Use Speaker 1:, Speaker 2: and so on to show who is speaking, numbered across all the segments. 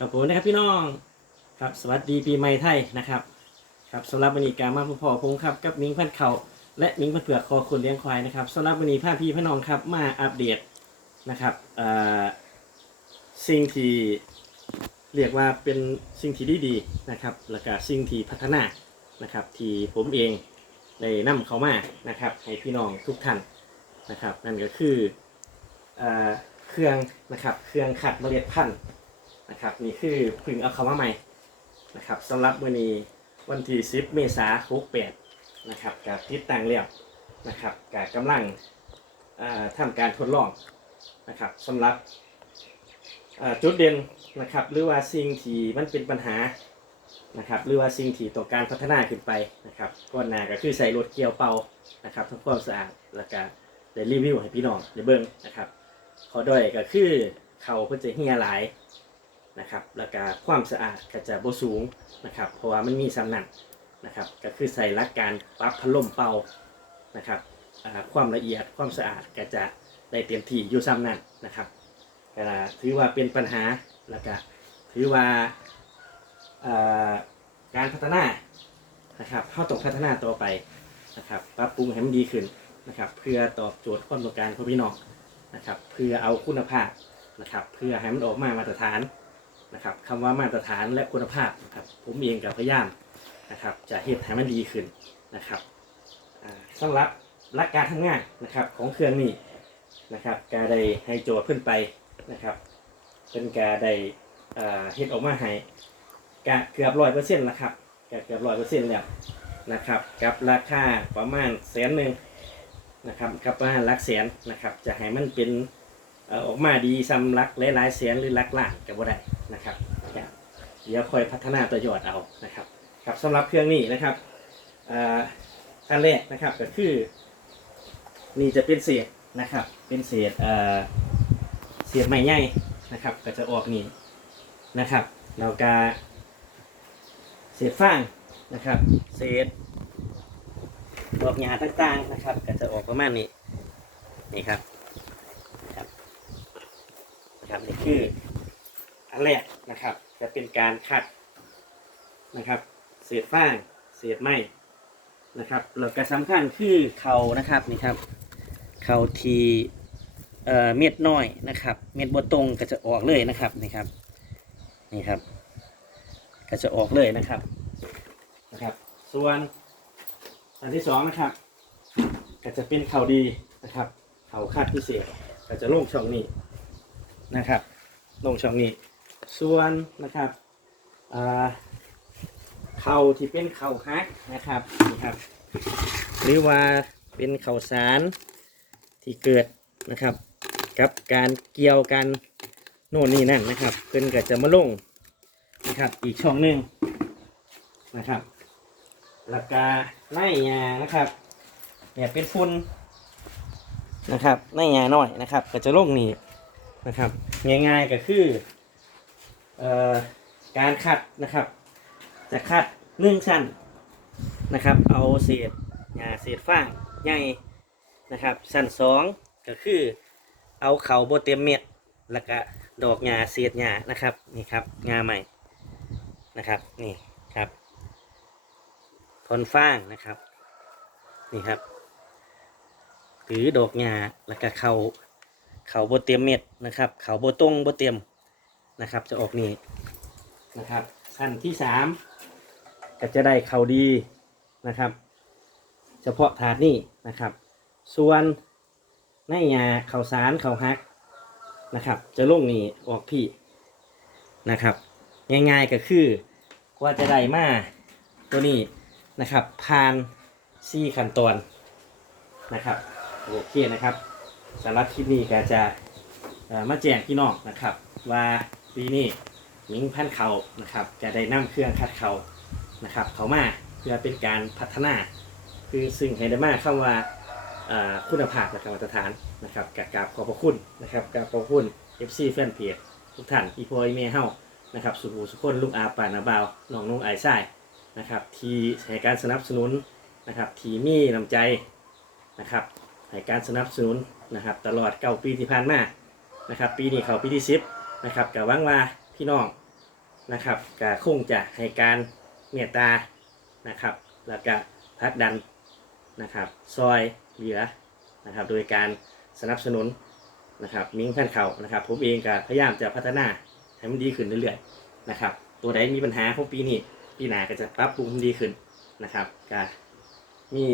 Speaker 1: ครับผมนะครับพี่น้องครับสวัสดีปีใหม่ไทยนะครับครับสำหรับวันนี้การมาพบพ่อผมครับกับมิงพันเขาและมิงพันเผือกคอคนเลี้ยงควายนะครับสำหรับวันนี้พาพี่พี่น้องครับมาอัปเดตนะครับสิ่งที่เรียกว่าเป็นสิ่งที่ดีๆนะครับแล้วก็สิ่งที่พัฒนานะครับ ที่ผมเองได้นำเขามานะครับ ให้พี่น้องทุกท่านนะครับ นั่นก็คืออเครื่องนะครับเครื่องขัดเมล็ดพันธุ์ นะครับนี่คือพึ่งเอาเข้ามาใหม่นะครับสำหรับมื้อนี้วันที่10 เมษายน68นะครับกับติดตั้งแล้วนะครับกับกำลังทำการทดลองนะครับสำหรับจุดเด่นนะครับหรือว่าสิ่งที่มันเป็นปัญหานะครับหรือว่าสิ่งที่ต้องการพัฒนาขึ้นไปนะครับก้อนหนาก็คือใส่รถเกียวเป่านะครับทำความสะอาดแล้วก็ได้รีวิวให้พี่น้องได้เบิ่งนะครับขอด้อยก็คือเขาเพิ่นจะเฮียหลาย นะครับแล้วก็ความสะอาดก็จะบ่สูงนะครับเพราะว่ามันมีสำนักนะครับก็คือใส่ลักการปรับพัดลมเป่านะครับความละเอียดความสะอาดก็จะได้เต็มที่อยู่ซ้ำนั่นนะครับก็ถือว่าเป็นปัญหาแล้วก็ถือว่าอ่าการพัฒนานะครับเข้าต้องพัฒนาต่อไปนะครับปรับปรุงให้มันดีขึ้นนะครับเพื่อตอบโจทย์ความต้องการของพี่น้องนะครับเพื่อเอาคุณภาพนะครับเพื่อให้มันออกมามาตรฐาน นะครับคำว่ามาตรฐานและคุณภาพนะครับผมเองกับพยามนะครับ จะเฮ็ดให้มันดีขึ้นนะครับอ่าสำหรับหลักการทำงานนะครับของเครื่องนี้นะครับการได้ให้โจทย์ขึ้นไปนะครับ เป็นการได้เฮ็ดออกมาให้กเกือบร้อยเปอร์เซ็นต์นะครับกเกือบร้อยเปอร์เซ็นต์แล้วนะครับกับราคาประมาณแสนหนึ่งนะครับกับประมาณลักแสนนะครับ จะให้มันเป็นออกมาดีสำหรักหลายๆเสียนหรือลักล้านก็บ่ได้ นะครับเดี๋ยวค่อยพัฒนาประโยชน์เอานะครับครับสำหรับเครื่องนี้นะครับอันแรกนะครับก็คือ นี่จะเป็นเศษนะครับ เป็นเศษเศษไม้ใหญ่นะครับ ก็จะออกนี่นะครับแล้วก็เศษฟางนะครับ เศษดอกหญ้าต่างๆนะครับ ก็จะออกประมาณนี้นี่ครับนะครับนี่คือ อันแรกนะครับ จะเป็นการคัดนะครับ เศษฟางเศษไม้นะครับแล้วก็สำคัญคือเขานะครับนี่ครับ เขาทีเอ่อเม็ดน้อยนะครับ เม็ดบัวตรงก็จะออกเลยนะครับนี่ครับนี่ครับ ก็จะออกเลยนะครับนะครับ ส่วนอันที่สองนะครับ ก็จะเป็นเขาดีนะครับ เขาคัดพิเศษก็จะลงช่องนี้นะครับลงช่องนี้ ส่วนนะครับเข่าที่เป็นเข่าฮักนะครับนี่ครับ หรือว่าเป็นเข่าสารที่เกิดนะครับ กับการเกี่ยวกันโน่นนี่นั่นนะครับเพิ่นก็จะมาลงนะครับ อีกช่องหนึ่งนะครับแล้วก็ไล่ยานะครับเนี่ยเป็นฝุ่นนะครับไล่ยาหน่อยนะครับ ก็จะลงนี่นะครับ ง่ายๆก็คือ การคัดนะครับ จะคัดหนึ่องชั้นนะครับ เอาเศษหญ้าเศษฟางใหญ่นะครับชั้นสองก็คือเอาเขาโบเต็มเม็ดแล้วก็ดอกหญ้าเศษหญ้านะครับนี่ครับงาใหม่นะครับนี่ครับทนฟางนะครับนี่ครับหรือดอกหญ้าแล้วก็เขาเขาโบเตรียมเม็ดนะครับ เขาโบตรงโบเตรียม นะครับ จะออกนี่นะครับขั้นที่สามก็จะได้เขาดีนะครับ เฉพาะถาดนี่นะครับ ส่วนในยาเขาสารเขาฮักนะครับ จะลงนี่ออกพี่นะครับ ง่ายๆก็คือกว่าจะได้มาตัวนี้นะครับผ่านซี่ขั้นตอนนะครับโอเคนะครับสำหรับคลิปนี้ก็จะมาแจ้งพี่น้องนะครับว่า ปีนี้หมิงพันเขานะครับ จะได้นำเครื่องคัดเขานะครับ เขามาเพื่อเป็นการพัฒนา คือซึ่งให้ได้มาคำว่าเอ่อคุณภาพและมาตรฐานนะครับกับกราบขอบพระคุณนะครับกราบขอบพระคุณ FC แฟนเพจทุกท่านอีพอยเมเฮานะครับสุภูสุคนลุงอาปานาบาวน้องนุ่งไอายไส้นะครับ ที่ให้การสนับสนุนนะครับที่มีน้ำใจนะครับให้การสนับสนุนนะครับ ตลอดเก้าปีที่ผ่านมานะครับ ปีนี้เขาปีที่สิบ นะครับกับวังว่าพี่น้องนะครับก็คงจะให้การเมตตานะครับ แล้วก็ผลักดันนะครับซอยเหลือนะครับ โดยการสนับสนุนนะครับมิงแฟนเขานะครับผมเองก็พยายามจะพัฒนาให้มันดีขึ้นเรื่อยๆนะครับ ตัวใดมีปัญหาของปีนี้ปีหน้าก็จะปรับปรุงมันดีขึ้นนะครับก็มี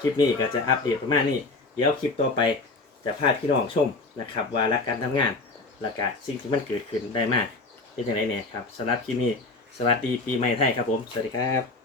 Speaker 1: คลิปนี้ก็จะอัปเดตประมาณนี้ เดี๋ยวคลิปต่อไปจะพาพี่น้องชมนะครับว่าหลักการทำงาน แล้วก็สิ่งที่มันเกิดขึ้นได้มากเป็นอย่างไรเนี่ยครับสำหรับคลิปนี้สวัสดีปีใหม่ไทยครับผม สวัสดีครับ